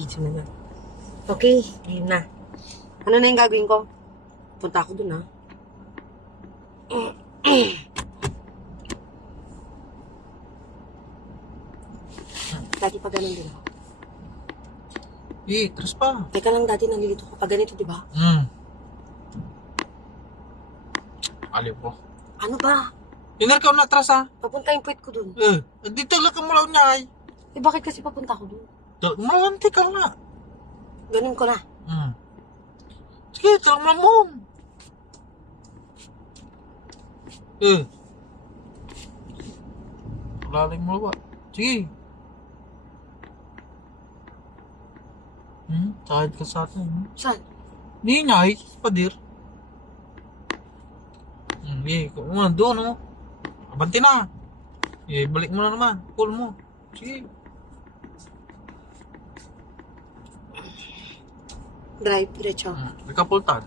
video na lang. Okay, ayun na. Ano na yung gagawin ko? Punta ako dun, ha? Dati pa ganun din ako. Tras pa. Teka lang, dati nalilito ko pa ganito, di ba? Aliw ko. Ano ba? Inarkaw na atras ha. Papunta yung puwet ko dun. Dito lang ka mulaw niya ay. Eh, bakit kasi papunta ako dun? Mawanti ka nga. Ganun ko na. Sige, talang mamong. Laling mo ba? Sige. Sahid ka sa atin. Saan? Hindi niya ay. Padir. Kung nga doon oh. Abanti na. Balik mo na naman. Pull mo. Sige. Drive, diretso. Nagkapultan.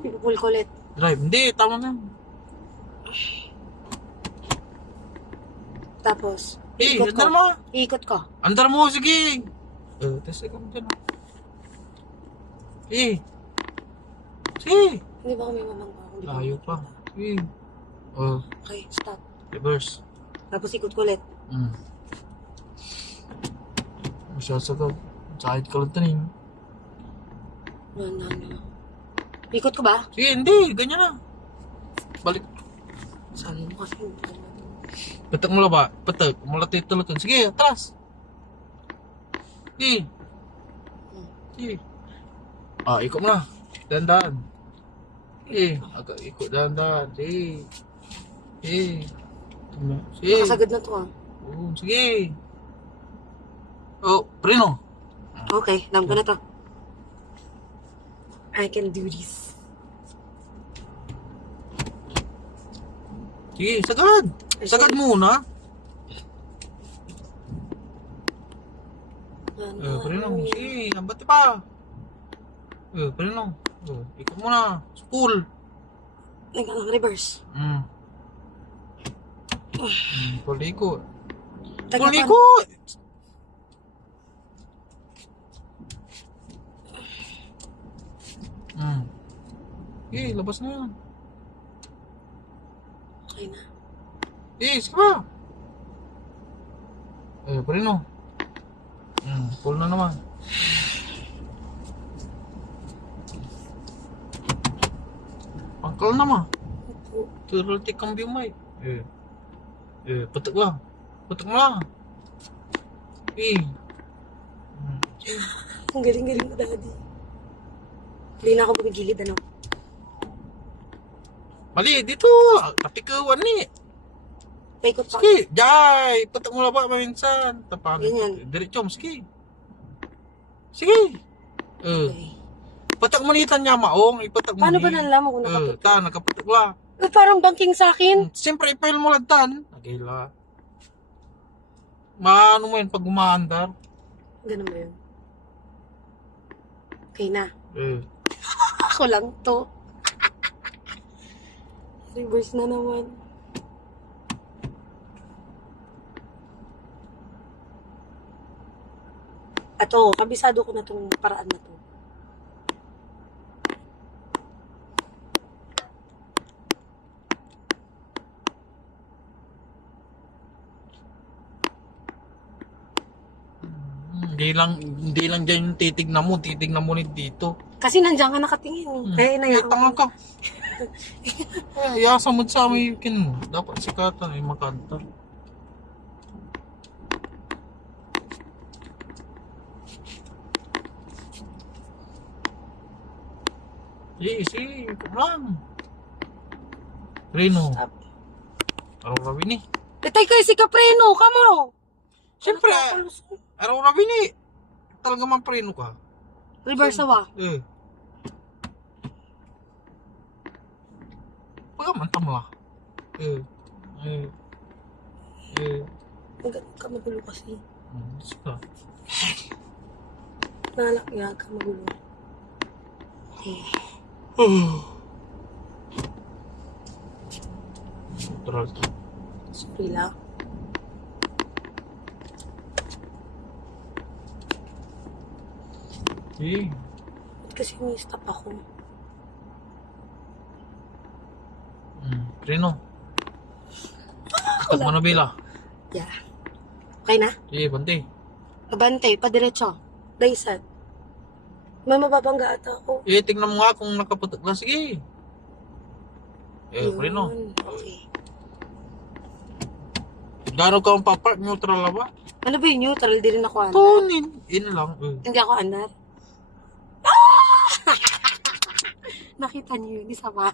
Ipupul ko ulit. Drive. Hindi, tama na. Tapos, ikot ko. andar mo. Ikot ko. Andar mo, sige. Tapos ikaw dyan. Sige. Hindi ba kami mamangka? Layo pa. Sige. Okay, stop. Reverse. Tapos ikot ko ulit. Masyasagad. Sahid ka lang tanin. No. Ikot ko ba? Sige, hindi. Ganyan na. Balik. Sabi mo kasi. Patak mo ba? Patak. Malatit talakan. Sige, atras. Sige. Sige. Ikot mo na. Dahan-dahan. Sige. Ikot dahan-dahan. Sige. Sige. Sige. Nakasagad na to, ha? Sige. Preno. Okay, alam ko na to. I can do this. Sige, sagad. Sagad muna. Preno. Sige, ambati pa. Preno. Ikot mo na. School. Teka lang, reverse. Pulikot. Teka, Pulikot! Labas na yan. Okay na. Sige ba? Preno. Pull na naman. Pangkal naman. Turulti kang bimay. Patak ba? Patak mo lang. Ang galing-galing mo, daddy. Hindi na ako bumigilid, ano? Mali, dito. Katikawan ni. Paikot pa. Sige, jay. Patak mo lang ba minsan. Ganyan. Diretso mo, sige. Sige. Okay. Patak mo nitan niya maong. Ipatak mo Paano ba nalaman kung nakapatak? Nakapatak ba? Parang banking sa akin. Siyempre, ipail mo lang tan. Nagila. Maano mo yun pag umaandar? Ganun ba yun? Okay na. Eh. Ako lang to. Reverse na naman. Ato, kabisado ko na tong paraan na to. Hindi lang dyan yung titignan mo dito. Kasi nandiyan ka nakatingin eh. Tanga ka. Yasa mo sa may kin mo. Dapat sikatan ay makanta. Sige, kurang. Reno. Stop. Araw rabi ni. Detay kayo si Capreno, kamo. Siyempre, araw rabi ni. Talaga man preno ka. Reverse awa. Pagamanta mo ah. Ka magulo kasi. Sige. Nalakya ka magulo. Tara. Sorry lang. Sige. Kasi may stop ako. Preno. Kat mo na bila. Yeah. Okay na? Sige, bante. Abante, padiretso. Daisan. May mababangga ata ako. Tingnan mo nga kung nakaputok na. Sige. Yun, Preno. Okay. Gano'n ka ang papark? Neutral na ba? Ano ba yung neutral? Di rin ako andar. Tunin. In lang. Hindi ako andar. Nakita niyo yun, isa pa.